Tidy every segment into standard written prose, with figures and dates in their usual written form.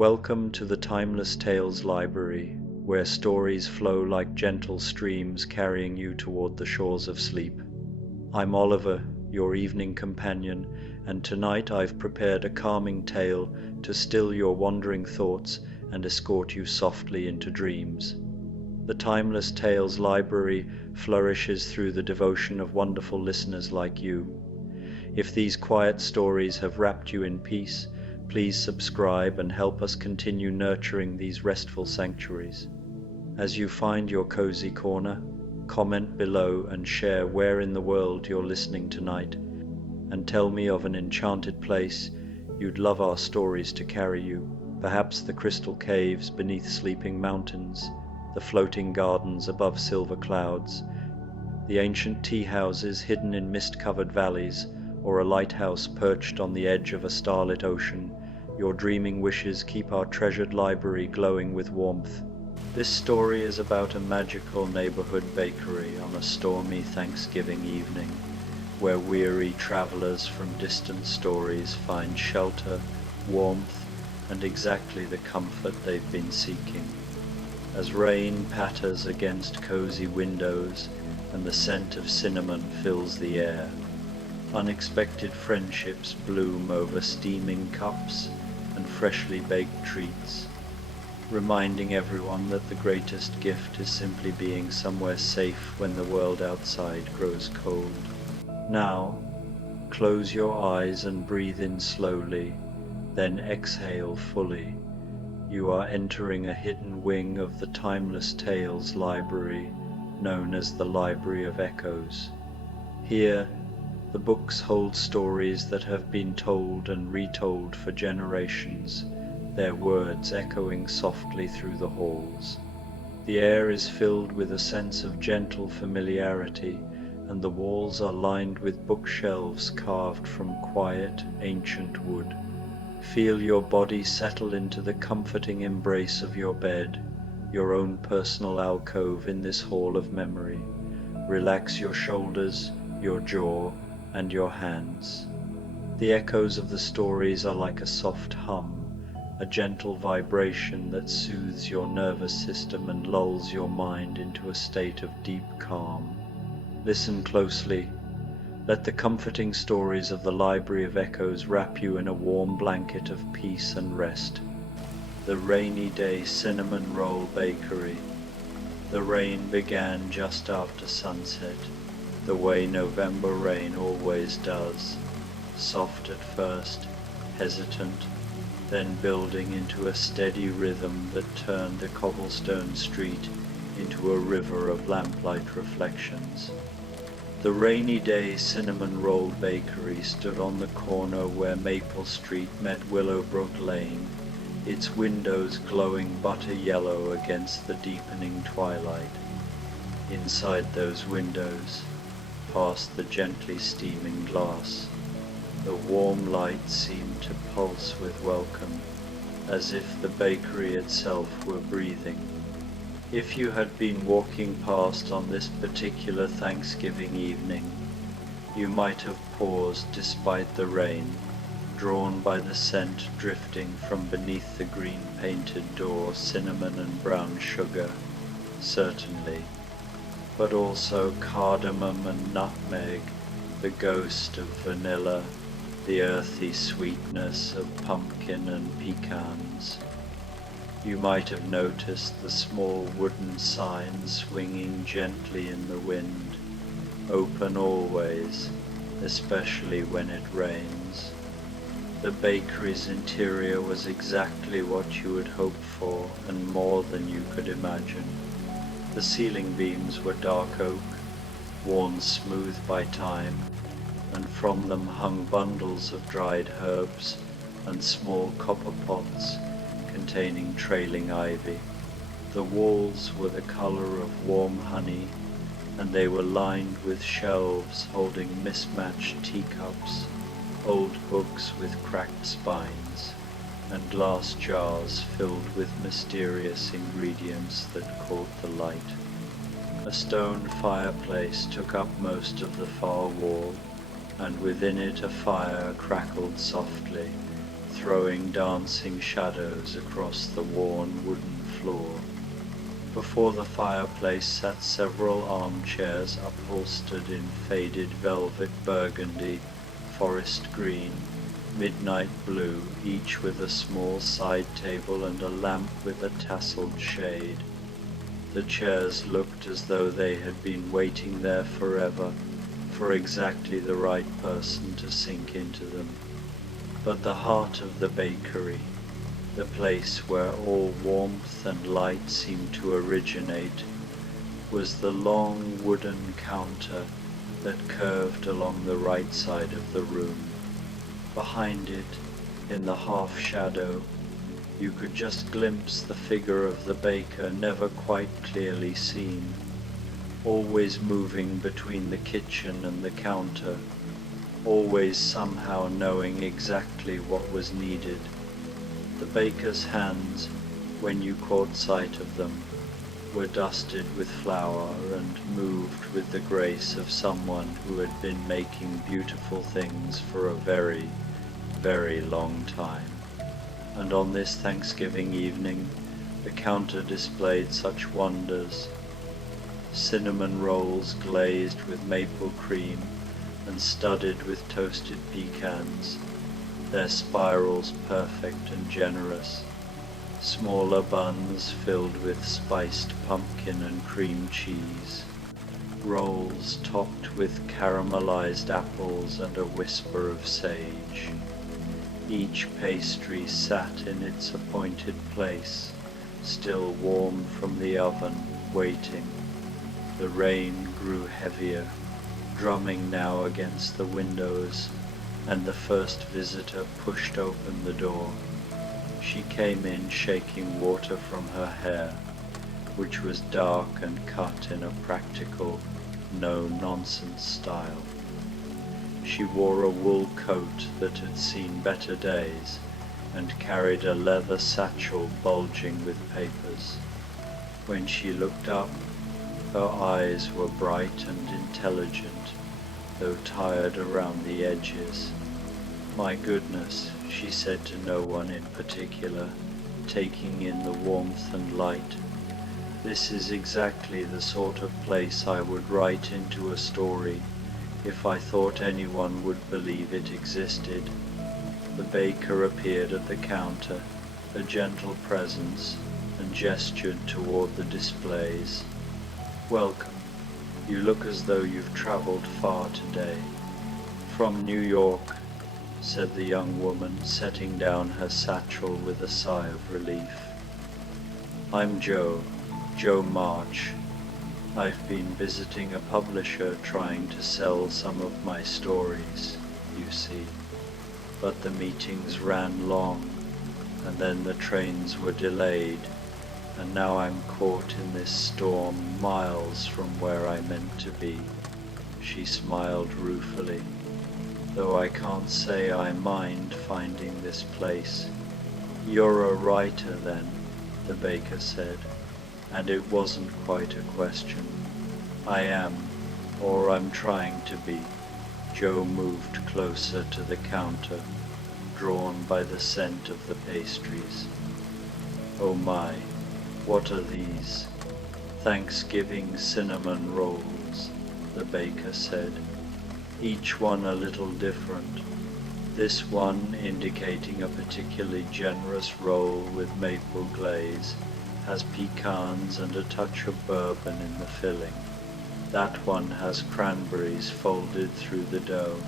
Welcome to the Timeless Tales Library, where stories flow like gentle streams carrying you toward the shores of sleep. I'm Oliver, your evening companion, and tonight I've prepared a calming tale to still your wandering thoughts and escort you softly into dreams. The Timeless Tales Library flourishes through the devotion of wonderful listeners like you. If these quiet stories have wrapped you in peace, please subscribe and help us continue nurturing these restful sanctuaries. As you find your cozy corner, comment below and share where in the world you're listening tonight, and tell me of an enchanted place you'd love our stories to carry you. Perhaps the crystal caves beneath sleeping mountains, the floating gardens above silver clouds, the ancient tea houses hidden in mist-covered valleys, or a lighthouse perched on the edge of a starlit ocean. Your dreaming wishes keep our treasured library glowing with warmth. This story is about a magical neighborhood bakery on a stormy Thanksgiving evening, where weary travelers from distant stories find shelter, warmth, and exactly the comfort they've been seeking. As rain patters against cozy windows and the scent of cinnamon fills the air, unexpected friendships bloom over steaming cups and freshly baked treats, reminding everyone that the greatest gift is simply being somewhere safe when the world outside grows cold. Now, close your eyes and breathe in slowly, then exhale fully. You are entering a hidden wing of the Timeless Tales Library, known as the Library of Echoes. Here, the books hold stories that have been told and retold for generations, their words echoing softly through the halls. The air is filled with a sense of gentle familiarity, and the walls are lined with bookshelves carved from quiet, ancient wood. Feel your body settle into the comforting embrace of your bed, your own personal alcove in this hall of memory. Relax your shoulders, your jaw, and your hands. The echoes of the stories are like a soft hum, a gentle vibration that soothes your nervous system and lulls your mind into a state of deep calm. Listen closely. Let the comforting stories of the Library of Echoes wrap you in a warm blanket of peace and rest. The Rainy Day Cinnamon Roll Bakery. The rain began just after sunset, the way November rain always does, soft at first, hesitant, then building into a steady rhythm that turned a cobblestone street into a river of lamplight reflections. The Rainy Day Cinnamon Roll Bakery stood on the corner where Maple Street met Willowbrook Lane, its windows glowing butter yellow against the deepening twilight. Inside those windows, past the gently steaming glass, the warm light seemed to pulse with welcome, as if the bakery itself were breathing. If you had been walking past on this particular Thanksgiving evening, you might have paused despite the rain, drawn by the scent drifting from beneath the green painted door, cinnamon and brown sugar, certainly, but also cardamom and nutmeg, the ghost of vanilla, the earthy sweetness of pumpkin and pecans. You might have noticed the small wooden sign swinging gently in the wind, open always, especially when it rains. The bakery's interior was exactly what you would hope for and more than you could imagine. The ceiling beams were dark oak, worn smooth by time, and from them hung bundles of dried herbs and small copper pots containing trailing ivy. The walls were the color of warm honey, and they were lined with shelves holding mismatched teacups, old books with cracked spines, and glass jars filled with mysterious ingredients that caught the light. A stone fireplace took up most of the far wall, and within it a fire crackled softly, throwing dancing shadows across the worn wooden floor. Before the fireplace sat several armchairs upholstered in faded velvet burgundy, forest green, midnight blue, each with a small side table and a lamp with a tasseled shade. The chairs looked as though they had been waiting there forever, for exactly the right person to sink into them. But the heart of the bakery, the place where all warmth and light seemed to originate, was the long wooden counter that curved along the right side of the room. Behind it, in the half-shadow, you could just glimpse the figure of the baker, never quite clearly seen, always moving between the kitchen and the counter, always somehow knowing exactly what was needed. The baker's hands, when you caught sight of them, were dusted with flour and moved with the grace of someone who had been making beautiful things for a very, very long time. And on this Thanksgiving evening, the counter displayed such wonders. Cinnamon rolls glazed with maple cream and studded with toasted pecans, their spirals perfect and generous. Smaller buns filled with spiced pumpkin and cream cheese. Rolls topped with caramelized apples and a whisper of sage. Each pastry sat in its appointed place, still warm from the oven, waiting. The rain grew heavier, drumming now against the windows, and the first visitor pushed open the door. She came in shaking water from her hair, which was dark and cut in a practical, no-nonsense style. She wore a wool coat that had seen better days, and carried a leather satchel bulging with papers. When she looked up, her eyes were bright and intelligent, though tired around the edges. "My goodness," she said to no one in particular, taking in the warmth and light. "This is exactly the sort of place I would write into a story if I thought anyone would believe it existed." The baker appeared at the counter, a gentle presence, and gestured toward the displays. "Welcome. You look as though you've traveled far today." "From New York," said the young woman, setting down her satchel with a sigh of relief. "I'm Joe March. I've been visiting a publisher trying to sell some of my stories, you see. But the meetings ran long, and then the trains were delayed, and now I'm caught in this storm miles from where I meant to be." She smiled ruefully. "Though I can't say I mind finding this place." "You're a writer then," the baker said, and it wasn't quite a question. "I am, or I'm trying to be." Joe moved closer to the counter, drawn by the scent of the pastries. "Oh my, what are these?" "Thanksgiving cinnamon rolls," the baker said, "each one a little different. This one, indicating a particularly generous roll with maple glaze, has pecans and a touch of bourbon in the filling. That one has cranberries folded through the dough,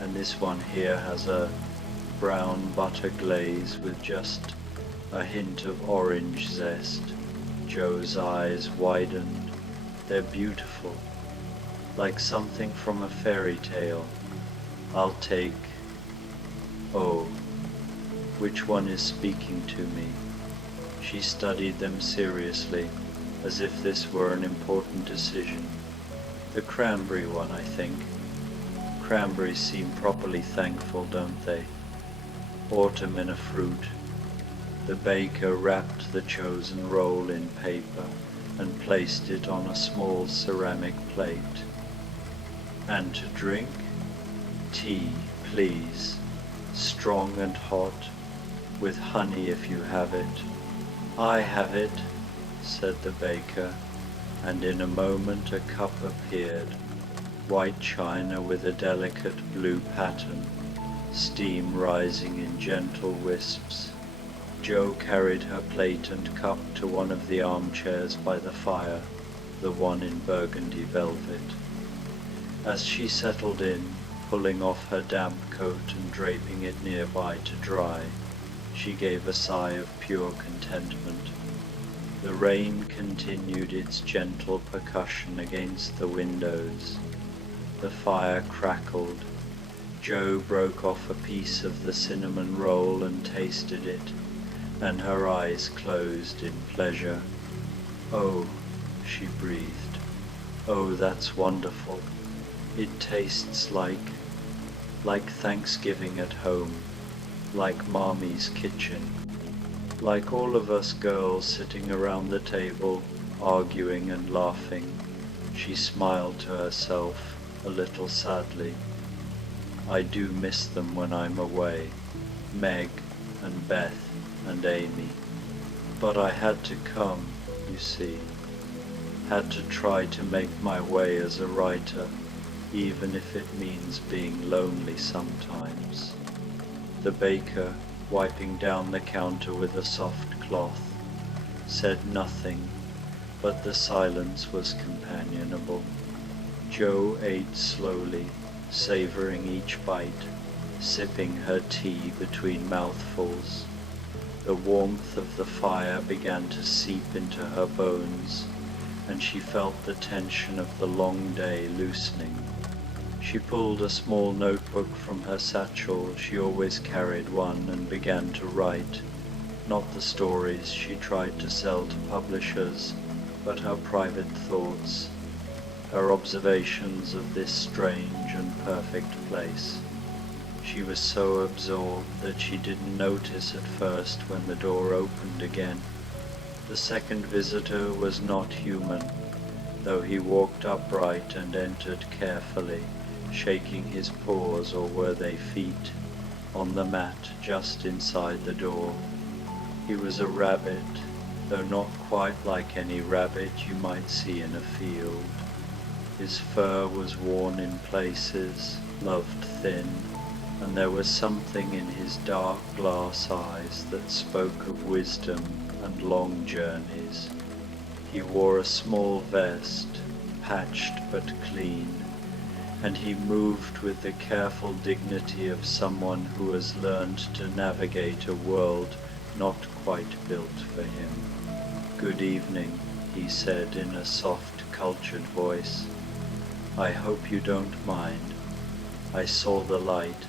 and this one here has a brown butter glaze with just a hint of orange zest." Joe's eyes widened. "They're beautiful, like something from a fairy tale. I'll take... Oh, which one is speaking to me?" She studied them seriously, as if this were an important decision. "The cranberry one, I think. Cranberries seem properly thankful, don't they? Autumn in a fruit." The baker wrapped the chosen roll in paper and placed it on a small ceramic plate. "And to drink?" "Tea, please," strong and hot, with honey if you have it. I have it, said the baker, and in a moment a cup appeared, white china with a delicate blue pattern, steam rising in gentle wisps. Jo carried her plate and cup to one of the armchairs by the fire, the one in burgundy velvet. As she settled in, pulling off her damp coat and draping it nearby to dry, she gave a sigh of pure contentment. The rain continued its gentle percussion against the windows. The fire crackled. Jo broke off a piece of the cinnamon roll and tasted it, and her eyes closed in pleasure. "Oh," she breathed. "Oh, that's wonderful. It tastes like Thanksgiving at home, like Mommy's kitchen, like all of us girls sitting around the table, arguing and laughing." She smiled to herself, a little sadly. "I do miss them when I'm away, Meg and Beth and Amy. But I had to come, you see. Had to try to make my way as a writer, even if it means being lonely sometimes." The baker, wiping down the counter with a soft cloth, said nothing, but the silence was companionable. Jo ate slowly, savoring each bite, sipping her tea between mouthfuls. The warmth of the fire began to seep into her bones, and she felt the tension of the long day loosening. She pulled a small notebook from her satchel, she always carried one, and began to write, not the stories she tried to sell to publishers, but her private thoughts, her observations of this strange and perfect place. She was so absorbed that she didn't notice at first when the door opened again. The second visitor was not human, though he walked upright and entered carefully, shaking his paws, or were they feet, on the mat just inside the door. He was a rabbit, though not quite like any rabbit you might see in a field. His fur was worn in places, loved thin, and there was something in his dark glass eyes that spoke of wisdom and long journeys. He wore a small vest, patched but clean, and he moved with the careful dignity of someone who has learned to navigate a world not quite built for him. "Good evening," he said in a soft, cultured voice. "I hope you don't mind. I saw the light,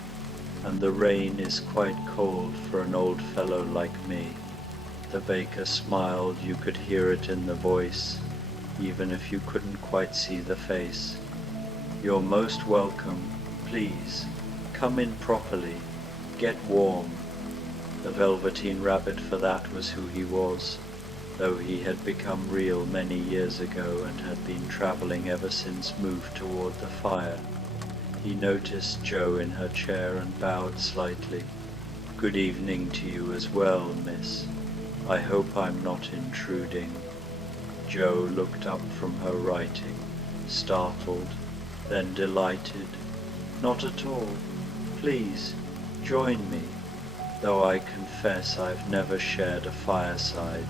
and the rain is quite cold for an old fellow like me." The baker smiled. You could hear it in the voice, even if you couldn't quite see the face. "You're most welcome. Please, come in properly. Get warm." The Velveteen Rabbit, for that was who he was, though he had become real many years ago and had been travelling ever since moved toward the fire. He noticed Jo in her chair and bowed slightly. "Good evening to you as well, miss. I hope I'm not intruding." Jo looked up from her writing, startled, then delighted. "Not at all. Please, join me, though I confess I've never shared a fireside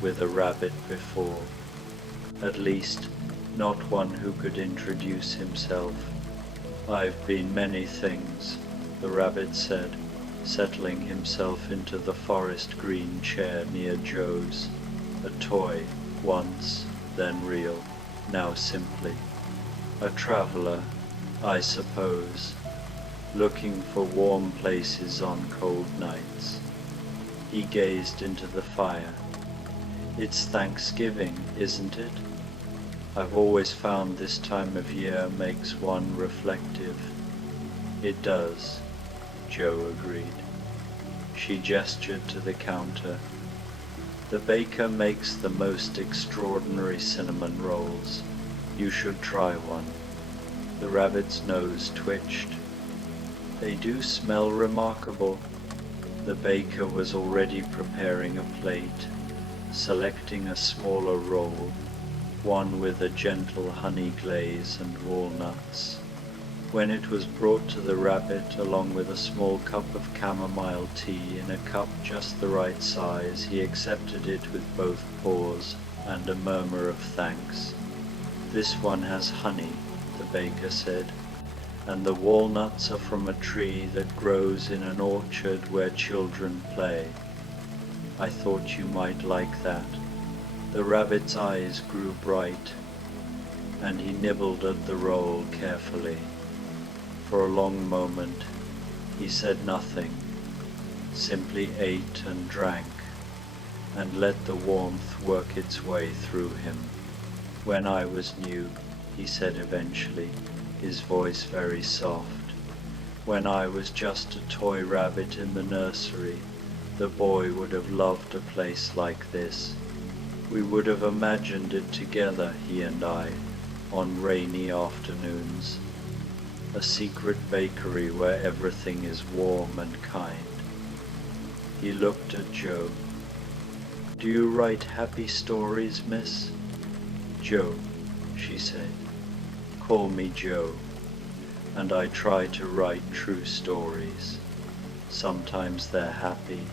with a rabbit before. At least, not one who could introduce himself." "I've been many things," the rabbit said, settling himself into the forest green chair near Jo's. "A toy, once, then real, now simply. A traveller, I suppose, looking for warm places on cold nights." He gazed into the fire. "It's Thanksgiving, isn't it? I've always found this time of year makes one reflective." "It does," Jo agreed. She gestured to the counter. "The baker makes the most extraordinary cinnamon rolls. You should try one." The rabbit's nose twitched. They do smell remarkable. The baker was already preparing a plate, selecting a smaller roll, one with a gentle honey glaze and walnuts. When it was brought to the rabbit along with a small cup of chamomile tea in a cup just the right size, he accepted it with both paws and a murmur of thanks. "This one has honey," the baker said, "and the walnuts are from a tree that grows in an orchard where children play. I thought you might like that." The rabbit's eyes grew bright, and he nibbled at the roll carefully. For a long moment he said nothing, simply ate and drank, and let the warmth work its way through him. "When I was new," he said eventually, his voice very soft, "when I was just a toy rabbit in the nursery, the boy would have loved a place like this. We would have imagined it together, he and I, on rainy afternoons. A secret bakery where everything is warm and kind." He looked at Joe. "Do you write happy stories, miss?" "Joe," she said. "Call me Joe, and I try to write true stories. Sometimes they're happy,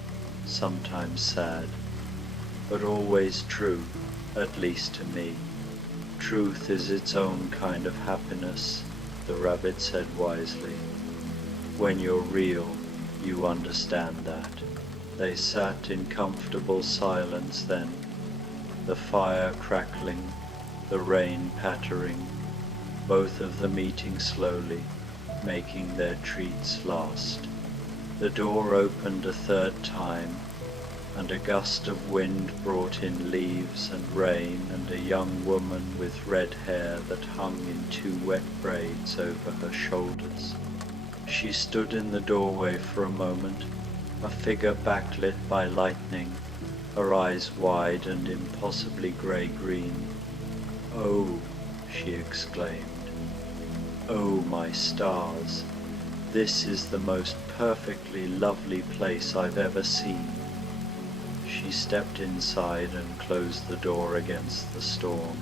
sometimes sad, but always true, at least to me. Truth is its own kind of happiness," the rabbit said wisely. "When you're real, you understand that." They sat in comfortable silence then, the fire crackling, the rain pattering, both of them eating slowly, making their treats last. The door opened a third time, and a gust of wind brought in leaves and rain and a young woman with red hair that hung in two wet braids over her shoulders. She stood in the doorway for a moment, a figure backlit by lightning, her eyes wide and impossibly grey-green. "Oh," she exclaimed. "Oh, my stars, this is the most perfectly lovely place I've ever seen." She stepped inside and closed the door against the storm.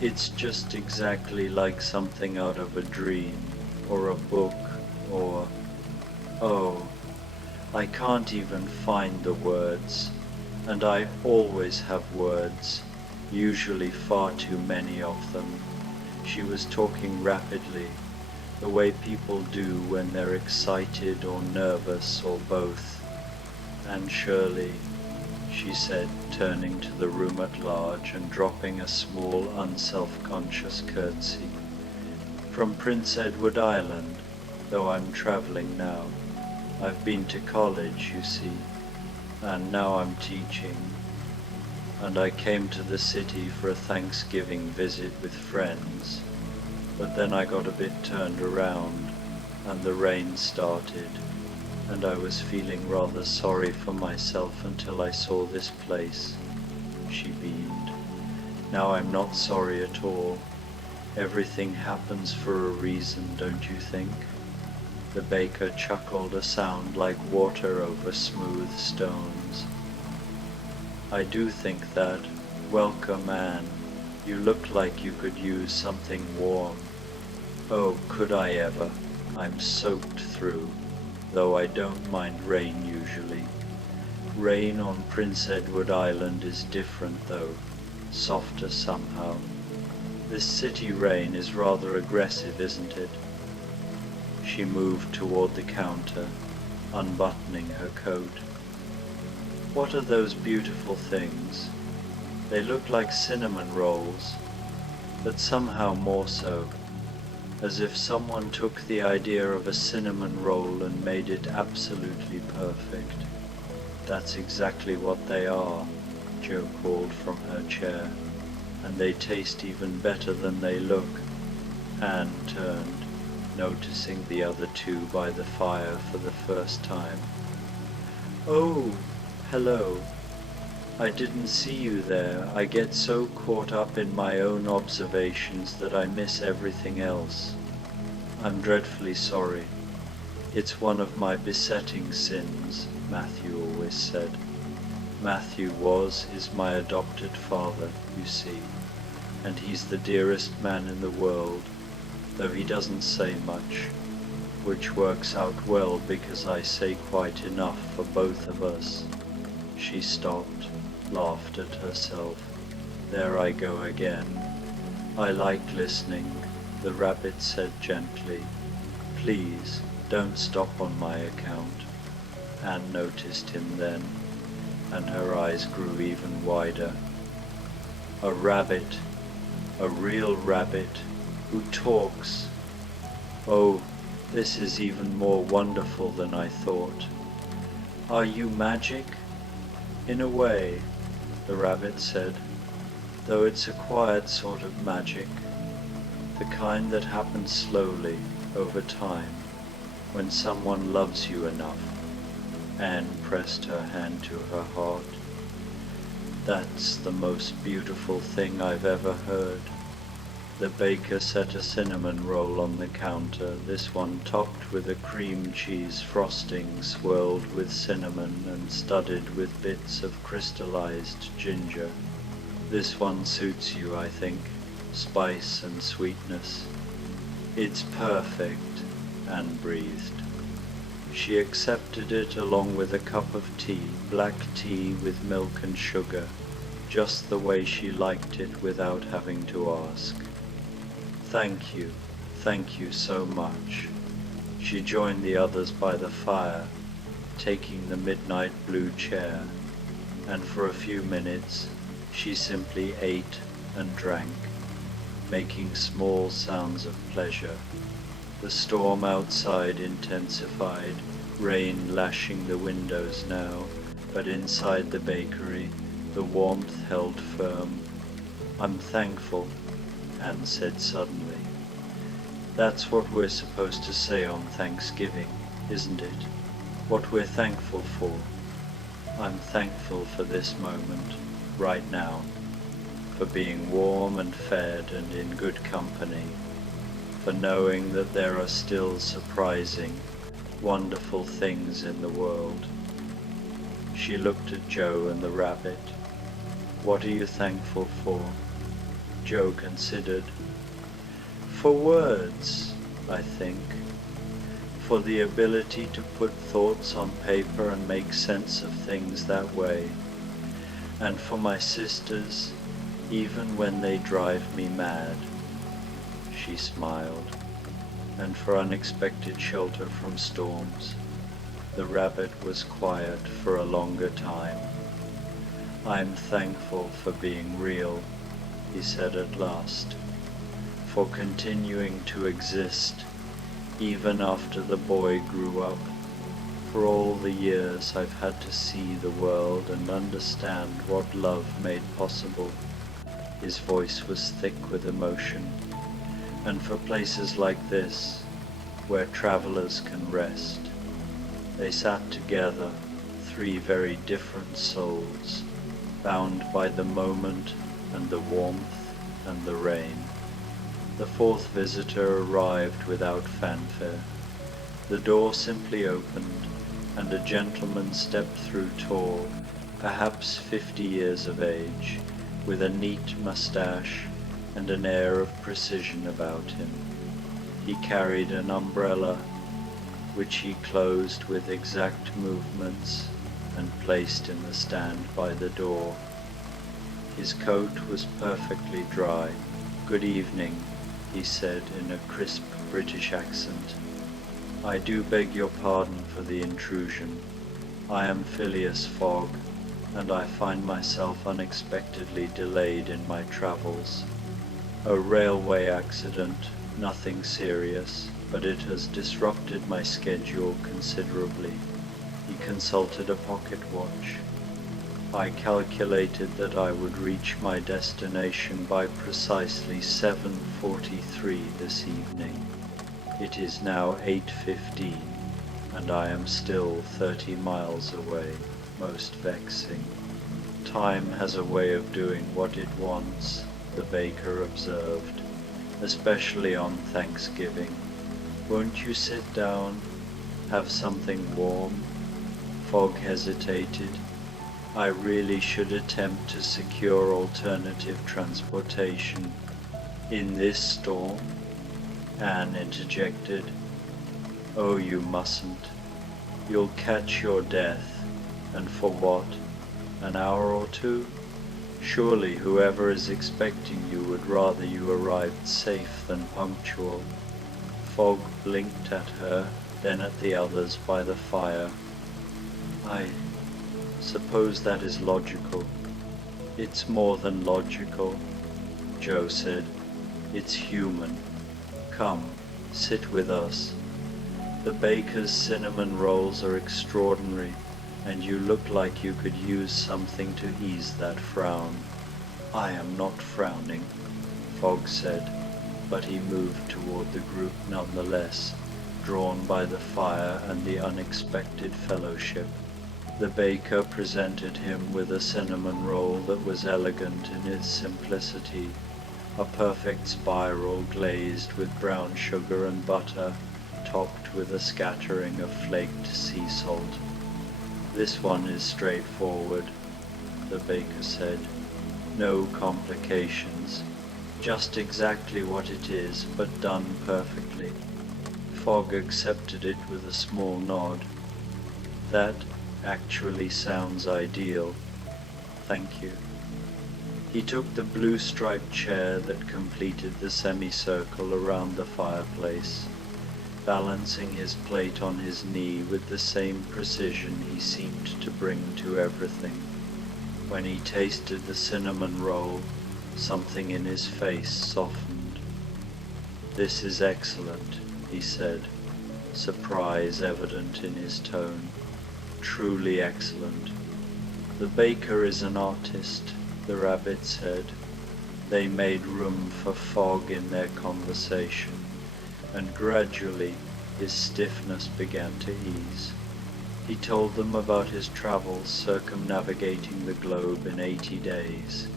"It's just exactly like something out of a dream, or a book, or... oh, I can't even find the words, and I always have words, usually far too many of them." She was talking rapidly, the way people do when they're excited or nervous or both. "And Shirley," she said, turning to the room at large and dropping a small, unself-conscious curtsy, "from Prince Edward Island, though I'm traveling now. I've been to college, you see, and now I'm teaching. And I came to the city for a Thanksgiving visit with friends, but then I got a bit turned around, and the rain started, and I was feeling rather sorry for myself until I saw this place." She beamed. "Now I'm not sorry at all. Everything happens for a reason, don't you think?" The baker chuckled, a sound like water over smooth stones. "I do think that. Welcome, Anne. You look like you could use something warm." "Oh, could I ever? I'm soaked through, though I don't mind rain usually. Rain on Prince Edward Island is different though, softer somehow. This city rain is rather aggressive, isn't it?" She moved toward the counter, unbuttoning her coat. "What are those beautiful things? They look like cinnamon rolls, but somehow more so, as if someone took the idea of a cinnamon roll and made it absolutely perfect." "That's exactly what they are," Joe called from her chair, "and they taste even better than they look." Anne turned, noticing the other two by the fire for the first time. "Oh, hello. I didn't see you there. I get so caught up in my own observations that I miss everything else. I'm dreadfully sorry." It's one of my besetting sins, Matthew always said. Matthew is my adopted father, you see, and he's the dearest man in the world, though he doesn't say much, which works out well because I say quite enough for both of us. She stopped, laughed at herself. There I go again. I like listening, the rabbit said gently. Please, don't stop on my account. Anne noticed him then, and her eyes grew even wider. A rabbit, a real rabbit, who talks. Oh, this is even more wonderful than I thought. Are you magic? In a way, the rabbit said, though it's a quiet sort of magic, the kind that happens slowly, over time, when someone loves you enough. Anne pressed her hand to her heart. That's the most beautiful thing I've ever heard. The baker set a cinnamon roll on the counter, this one topped with a cream cheese frosting swirled with cinnamon and studded with bits of crystallized ginger. This one suits you, I think, spice and sweetness. It's perfect, Anne breathed. She accepted it along with a cup of tea, black tea with milk and sugar, just the way she liked it without having to ask. Thank you so much. She joined the others by the fire, taking the midnight blue chair, and for a few minutes she simply ate and drank, making small sounds of pleasure. The storm outside intensified, rain lashing the windows now, but inside the bakery the warmth held firm. I'm thankful, Anne said suddenly. That's what we're supposed to say on Thanksgiving, isn't it? What we're thankful for. I'm thankful for this moment, right now, for being warm and fed and in good company, for knowing that there are still surprising, wonderful things in the world. She looked at Joe and the rabbit. What are you thankful for? Joe considered. For words, I think. For the ability to put thoughts on paper and make sense of things that way. And for my sisters, even when they drive me mad. She smiled. And for unexpected shelter from storms. The rabbit was quiet for a longer time. I'm thankful for being real, he said at last, for continuing to exist even after the boy grew up, for all the years I've had to see the world and understand what love made possible. His voice was thick with emotion. And for places like this, where travelers can rest. They sat together, three very different souls, bound by the moment and the warmth and the rain. The fourth visitor arrived without fanfare. The door simply opened, and a gentleman stepped through tall, perhaps 50 years of age, with a neat moustache and an air of precision about him. He carried an umbrella, which he closed with exact movements and placed in the stand by the door. His coat was perfectly dry. Good evening, he said in a crisp British accent. I do beg your pardon for the intrusion. I am Phileas Fogg, and I find myself unexpectedly delayed in my travels. A railway accident, nothing serious, but it has disrupted my schedule considerably. He consulted a pocket watch. I calculated that I would reach my destination by precisely 7:43 this evening. It is now 8:15, and I am still 30 miles away, most vexing. Time has a way of doing what it wants, the baker observed, especially on Thanksgiving. Won't you sit down? Have something warm? Fogg hesitated. I really should attempt to secure alternative transportation. In this storm? Anne interjected. Oh, you mustn't. You'll catch your death. And for what? An hour or two? Surely whoever is expecting you would rather you arrived safe than punctual. Fogg blinked at her, then at the others by the fire. I suppose that is logical. It's more than logical, Joe said. It's human. Come, sit with us. The baker's cinnamon rolls are extraordinary, and you look like you could use something to ease that frown. I am not frowning, Fogg said, but he moved toward the group nonetheless, drawn by the fire and the unexpected fellowship. The baker presented him with a cinnamon roll that was elegant in its simplicity, a perfect spiral glazed with brown sugar and butter, topped with a scattering of flaked sea salt. This one is straightforward, the baker said. No complications. Just exactly what it is, but done perfectly. Fogg accepted it with a small nod. That actually sounds ideal. Thank you. He took the blue-striped chair that completed the semicircle around the fireplace, balancing his plate on his knee with the same precision he seemed to bring to everything. When he tasted the cinnamon roll, something in his face softened. This is excellent, he said, surprise evident in his tone. Truly excellent. The baker is an artist, the rabbit said. They made room for Fogg in their conversation, and gradually his stiffness began to ease. He told them about his travels circumnavigating the globe in 80 days.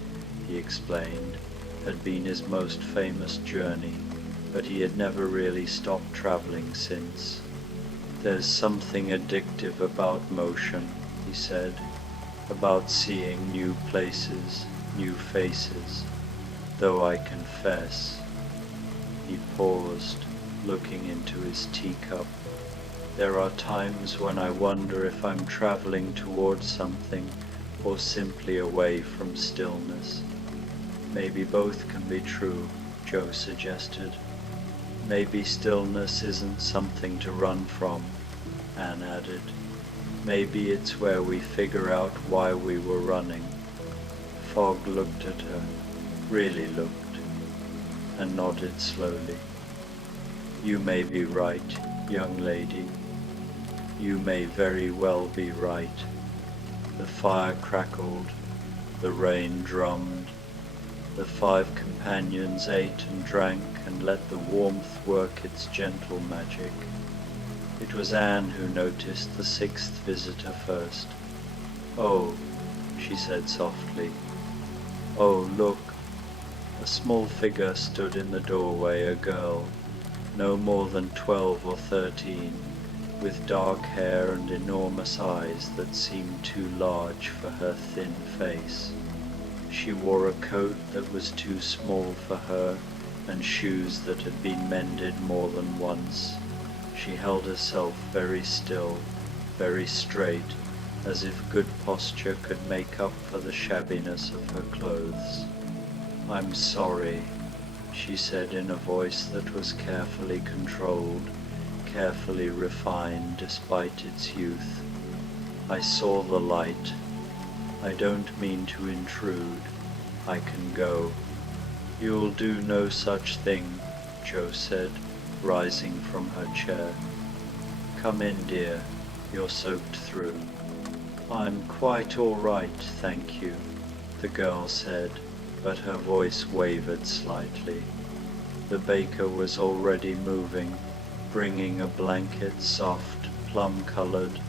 He explained, had been his most famous journey, but he had never really stopped traveling since. There's something addictive about motion, he said, about seeing new places, new faces, though I confess. He paused, looking into his teacup. There are times when I wonder if I'm traveling towards something or simply away from stillness. Maybe both can be true, Joe suggested. Maybe stillness isn't something to run from, Anne added. Maybe it's where we figure out why we were running. Fogg looked at her, really looked, and nodded slowly. You may be right, young lady. You may very well be right. The fire crackled, the rain drummed. The 5 companions ate and drank and let the warmth work its gentle magic. It was Anne who noticed the 6th visitor first. Oh, she said softly. Oh, look. A small figure stood in the doorway, a girl, no more than 12 or 13, with dark hair and enormous eyes that seemed too large for her thin face. She wore a coat that was too small for her and shoes that had been mended more than once. She held herself very still, very straight, as if good posture could make up for the shabbiness of her clothes. I'm sorry, she said in a voice that was carefully controlled, carefully refined despite its youth. I saw the light. I don't mean to intrude. I can go. You'll do no such thing, Joe said, rising from her chair. Come in, dear. You're soaked through. I'm quite all right, thank you, the girl said, but her voice wavered slightly. The baker was already moving, bringing a blanket, soft, plum-colored,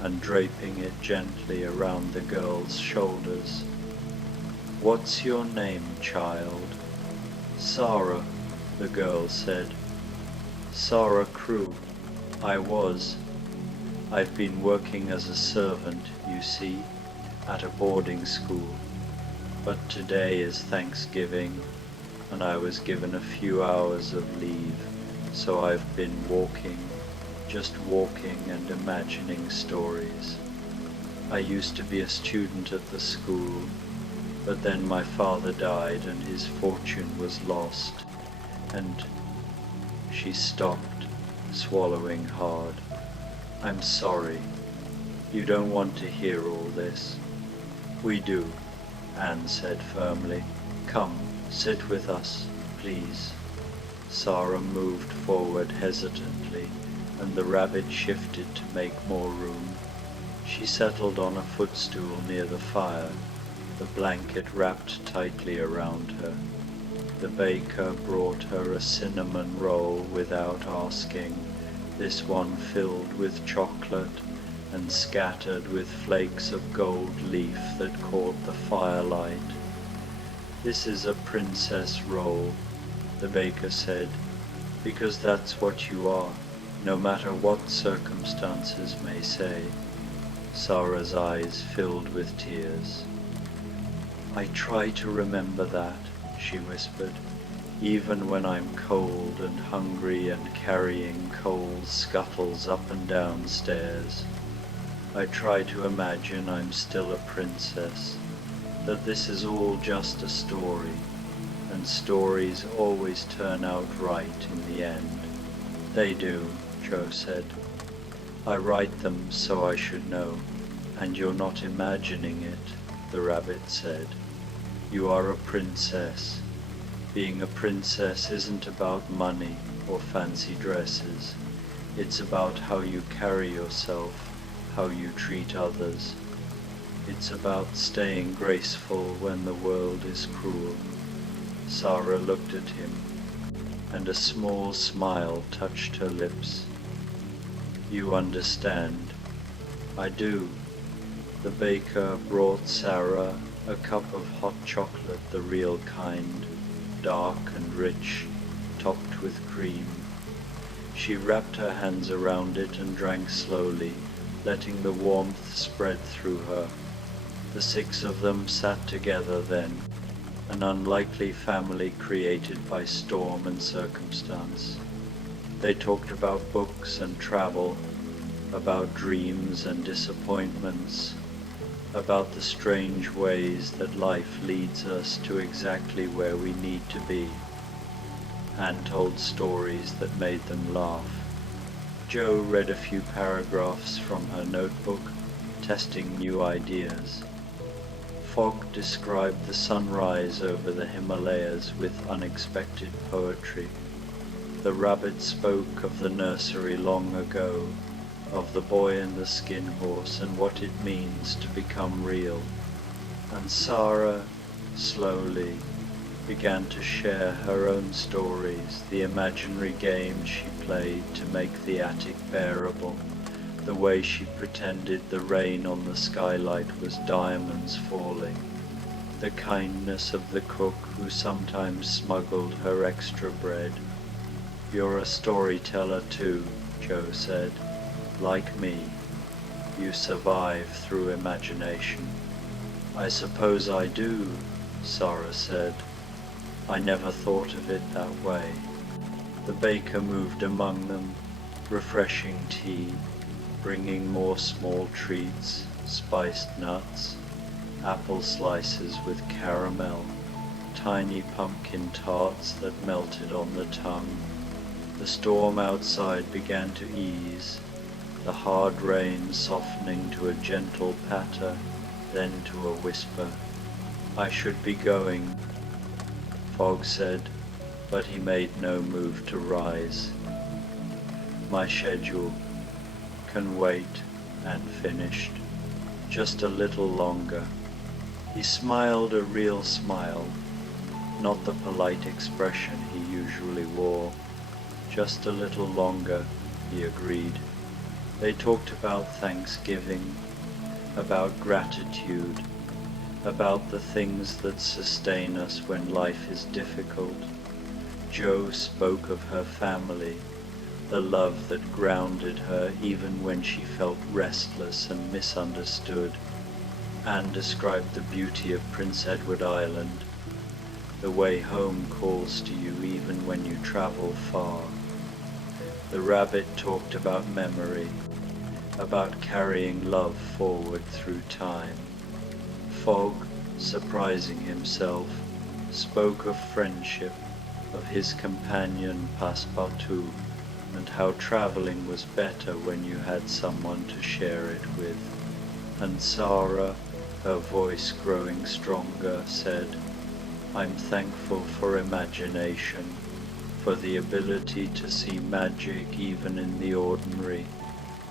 and draping it gently around the girl's shoulders. What's your name, child? Sarah, the girl said. Sarah Crewe. I was. I've been working as a servant, you see, at a boarding school, but today is Thanksgiving, and I was given a few hours of leave, so I've been walking, just walking and imagining stories. I used to be a student at the school, but then my father died and his fortune was lost, and she stopped, swallowing hard. I'm sorry. You don't want to hear all this. We do, Anne said firmly. Come, sit with us, please. Sarah moved forward hesitantly, and the rabbit shifted to make more room. She settled on a footstool near the fire, the blanket wrapped tightly around her. The baker brought her a cinnamon roll without asking, this one filled with chocolate and scattered with flakes of gold leaf that caught the firelight. This is a princess roll, the baker said, because that's what you are, no matter what circumstances may say. Sarah's eyes filled with tears. I try to remember that, she whispered, even when I'm cold and hungry and carrying coal scuttles up and down stairs. I try to imagine I'm still a princess, that this is all just a story, and stories always turn out right in the end. They do, Joe said. I write them so I should know, and you're not imagining it, the rabbit said. You are a princess. Being a princess isn't about money or fancy dresses. It's about how you carry yourself, how you treat others. It's about staying graceful when the world is cruel. Sarah looked at him, and a small smile touched her lips. You understand. I do. The baker brought Sarah a cup of hot chocolate, the real kind, dark and rich, topped with cream. She wrapped her hands around it and drank slowly, letting the warmth spread through her. The six of them sat together then, an unlikely family created by storm and circumstance. They talked about books and travel, about dreams and disappointments, about the strange ways that life leads us to exactly where we need to be, and told stories that made them laugh. Jo read a few paragraphs from her notebook, testing new ideas. Fog described the sunrise over the Himalayas with unexpected poetry. The rabbit spoke of the nursery long ago, of the boy and the skin horse and what it means to become real. And Sarah, slowly, began to share her own stories, the imaginary games she played to make the attic bearable, the way she pretended the rain on the skylight was diamonds falling, the kindness of the cook who sometimes smuggled her extra bread. You're a storyteller too, Jo said. Like me, you survive through imagination. I suppose I do, Sarah said. I never thought of it that way. The baker moved among them, refreshing tea, bringing more small treats, spiced nuts, apple slices with caramel, tiny pumpkin tarts that melted on the tongue. The storm outside began to ease, the hard rain softening to a gentle patter, then to a whisper. I should be going, Fog said, but he made no move to rise. My schedule can wait, Anne finished, just a little longer. He smiled a real smile, not the polite expression he usually wore. Just a little longer, he agreed. They talked about Thanksgiving, about gratitude, about the things that sustain us when life is difficult. Jo spoke of her family, the love that grounded her even when she felt restless and misunderstood. Anne described the beauty of Prince Edward Island. The way home calls to you even when you travel far. The rabbit talked about memory, about carrying love forward through time. Fogg, surprising himself, spoke of friendship, of his companion Passepartout, and how traveling was better when you had someone to share it with. And Sarah, her voice growing stronger, said, "I'm thankful for imagination, for the ability to see magic even in the ordinary,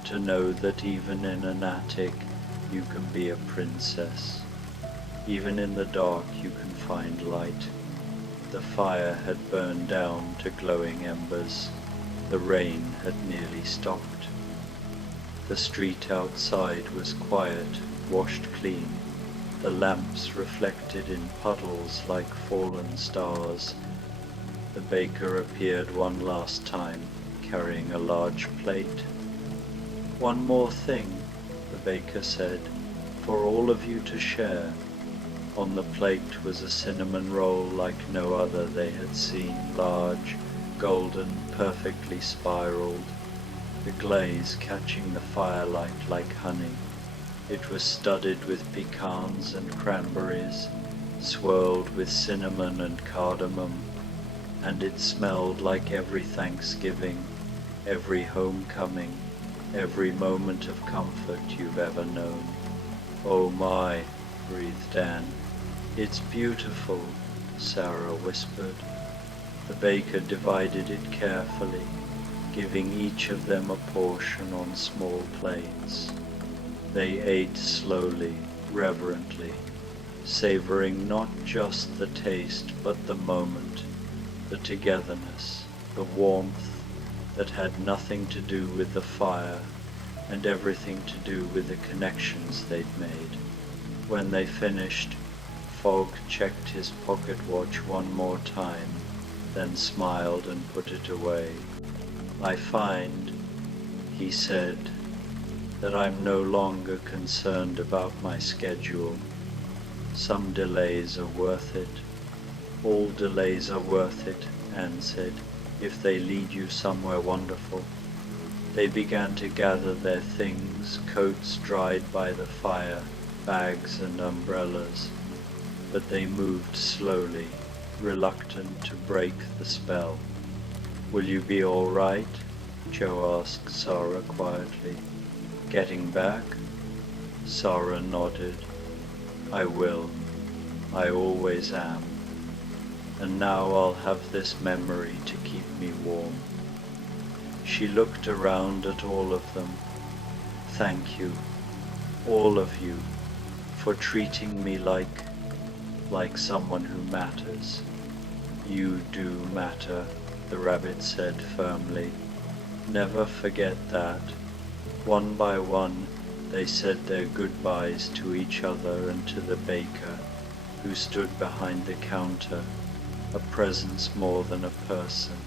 to know that even in an attic you can be a princess. Even in the dark you can find light." The fire had burned down to glowing embers. The rain had nearly stopped. The street outside was quiet, washed clean. The lamps reflected in puddles like fallen stars. The baker appeared one last time, carrying a large plate. "One more thing," the baker said, "for all of you to share." On the plate was a cinnamon roll like no other they had seen, large, golden, perfectly spiraled, the glaze catching the firelight like honey. It was studded with pecans and cranberries, swirled with cinnamon and cardamom, and it smelled like every Thanksgiving, every homecoming, every moment of comfort you've ever known. "Oh my," breathed Anne. "It's beautiful," Sarah whispered. The baker divided it carefully, giving each of them a portion on small plates. They ate slowly, reverently, savoring not just the taste but the moment, the togetherness, the warmth that had nothing to do with the fire and everything to do with the connections they'd made. When they finished, Fogg checked his pocket watch one more time, then smiled and put it away. "I find," he said, "that I'm no longer concerned about my schedule. Some delays are worth it." "All delays are worth it," Anne said, "if they lead you somewhere wonderful." They began to gather their things, coats dried by the fire, bags and umbrellas, but they moved slowly, reluctant to break the spell. "Will you be all right?" Joe asked Sarah quietly. "Getting back?" Sarah nodded. "I will. I always am. And now I'll have this memory to keep me warm." She looked around at all of them. "Thank you, all of you, for treating me like someone who matters." "You do matter," the rabbit said firmly. "Never forget that." One by one, they said their goodbyes to each other and to the baker, who stood behind the counter, a presence more than a person,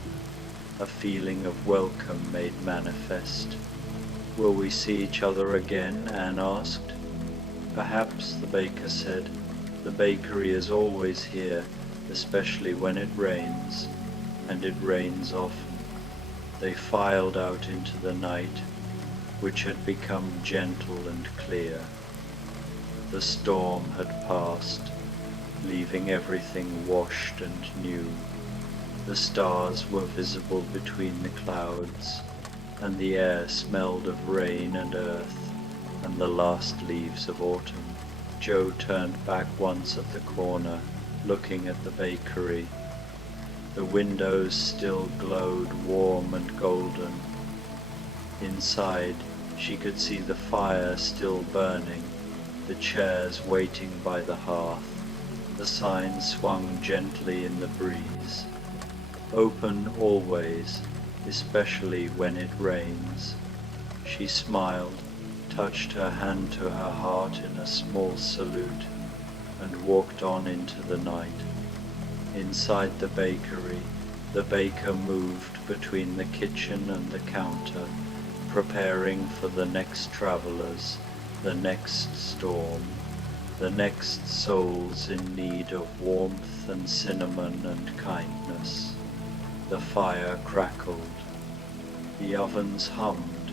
a feeling of welcome made manifest. "Will we see each other again?" Anne asked. "Perhaps," the baker said. "The bakery is always here, especially when it rains, and it rains often." They filed out into the night, which had become gentle and clear. The storm had passed, leaving everything washed and new. The stars were visible between the clouds, and the air smelled of rain and earth and the last leaves of autumn. Joe turned back once at the corner, looking at the bakery. The windows still glowed warm and golden. Inside, she could see the fire still burning, the chairs waiting by the hearth. The sign swung gently in the breeze. "Open always, especially when it rains." She smiled, touched her hand to her heart in a small salute, and walked on into the night. Inside the bakery, The baker moved between the kitchen and the counter, preparing for the next travelers, the next storm, the next souls in need of warmth and cinnamon and kindness. The fire crackled, the ovens hummed,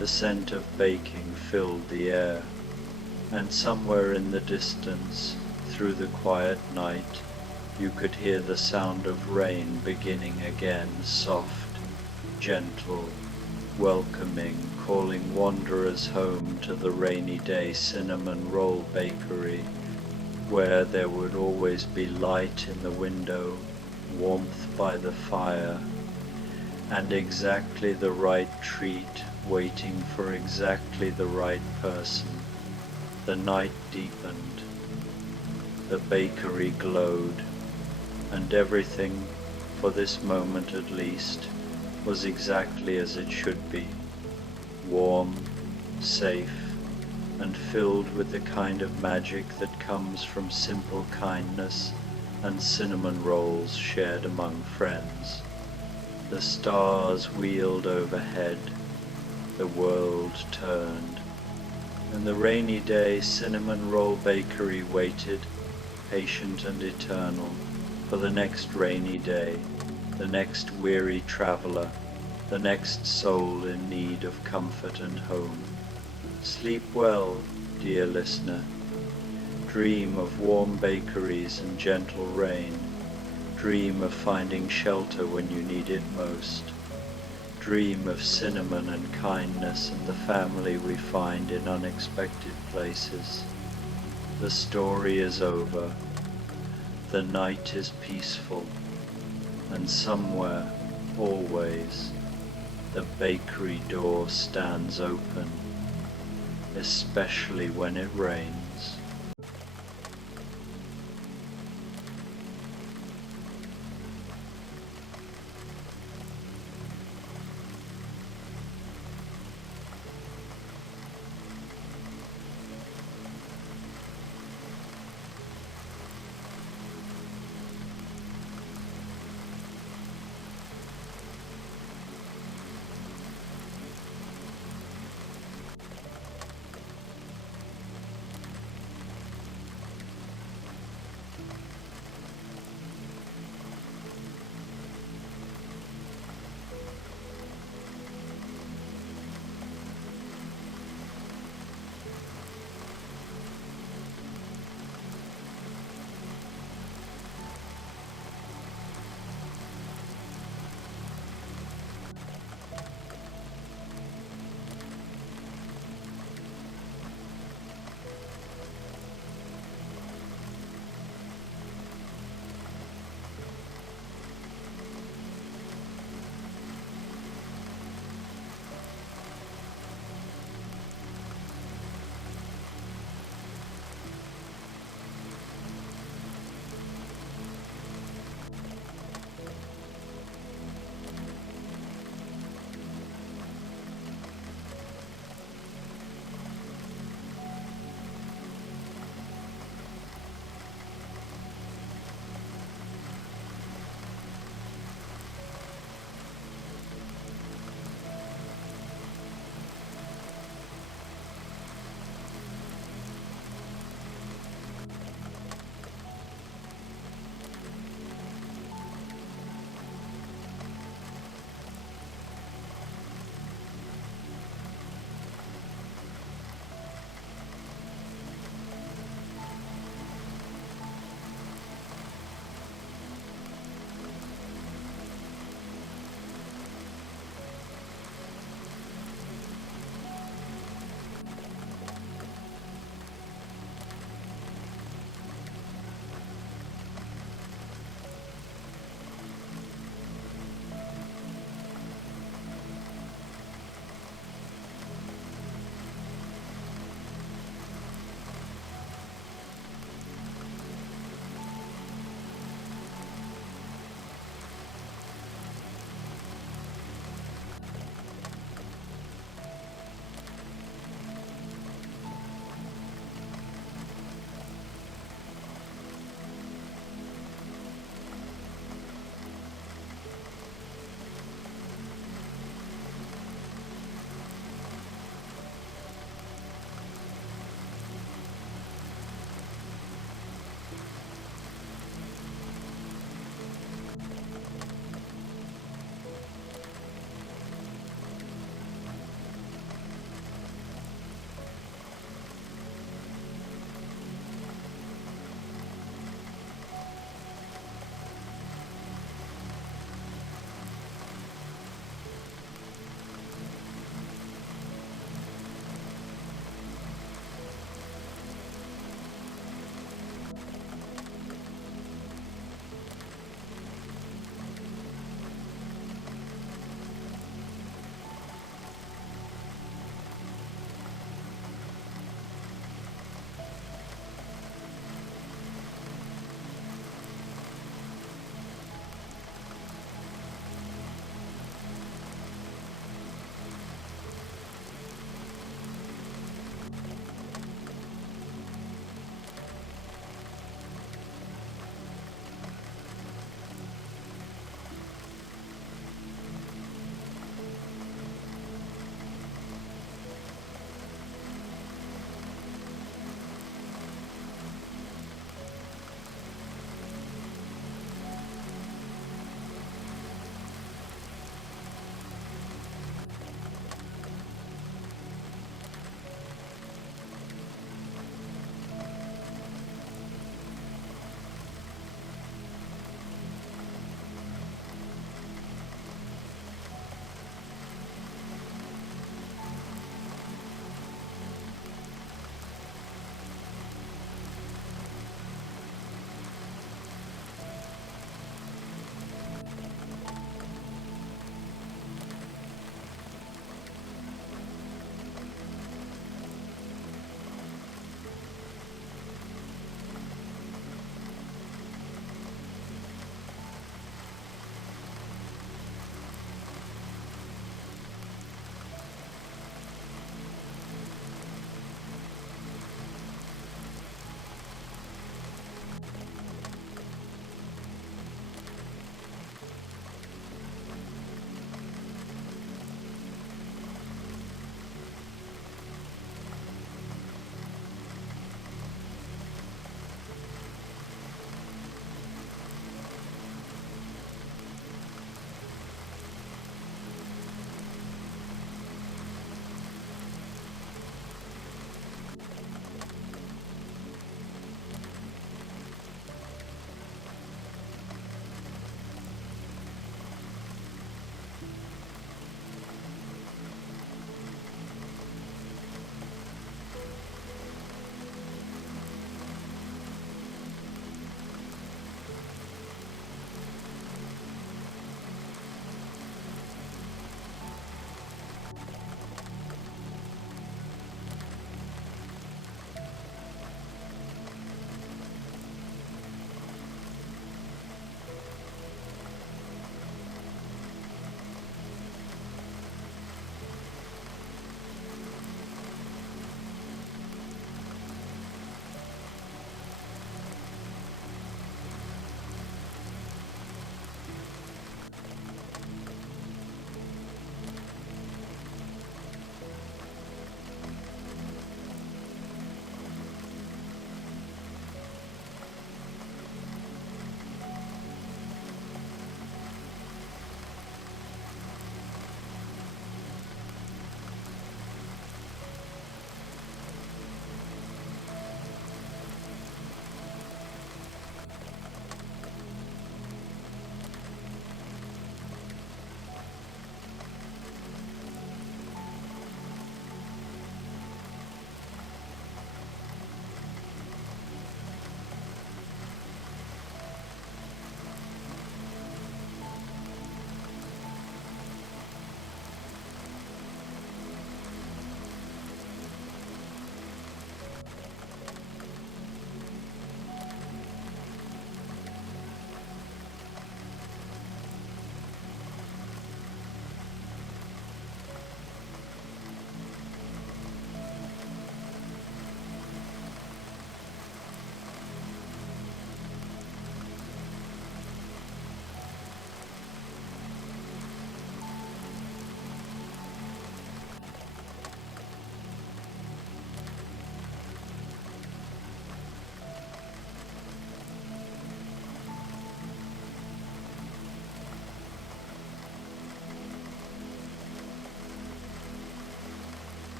the scent of baking filled the air, and somewhere in the distance, through the quiet night, you could hear the sound of rain beginning again, soft, gentle, welcoming, calling wanderers home to the rainy day cinnamon roll bakery, where there would always be light in the window, warmth by the fire, and exactly the right treat waiting for exactly the right person. The night deepened, the bakery glowed, and everything, for this moment at least, was exactly as it should be, warm, safe, and filled with the kind of magic that comes from simple kindness and cinnamon rolls shared among friends. The stars wheeled overhead, the world turned, and the rainy day cinnamon roll bakery waited, patient and eternal, for the next rainy day, the next weary traveler, the next soul in need of comfort and home. Sleep well, dear listener. Dream of warm bakeries and gentle rain. Dream of finding shelter when you need it most. Dream of cinnamon and kindness and the family we find in unexpected places. The story is over. The night is peaceful, and somewhere, always, the bakery door stands open, especially when it rains.